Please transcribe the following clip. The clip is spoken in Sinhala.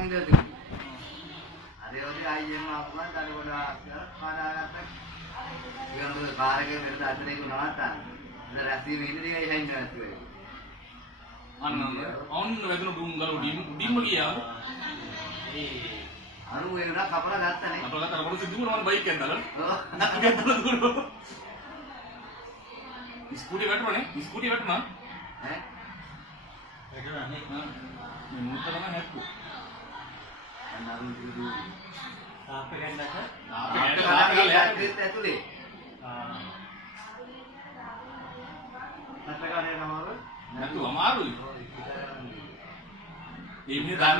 නම් ඉඳලා තිබුණා. අර යෝදී ආයෙම ආපුවා ඊට කොට පාඩාගත්තා. ඊගොල්ලෝ කාර් එකේ මෙතන අතනේ නවත්තා. ඉතින් රැස්වීම ඉදිරියේ ඉහින් නැතුවේ. ඔන්න වැදුණු දුම් ගල උඩින්ම ගියා. අනු වෙනවා කපලා ගත්තනේ. අපල ගත්තා මොකද සිද්ධ වුණා මම බයික් එකෙන් දාලා. ඔව්. නැත්නම් දුන්නා. ස්කූටි වැටුණානේ. ස්කූටි වැටුණා. ඈ? වැටුණානේ. මේ මුත්තර තමයි හැප්පු. අන්න දුරු. තාප්පේ ගන්නට. තාප්පේ ඇතුලේ. නැත්නම් ගානේ නමවල. නැතු අමාරුයි. ඒ මිනිහ දන්නේ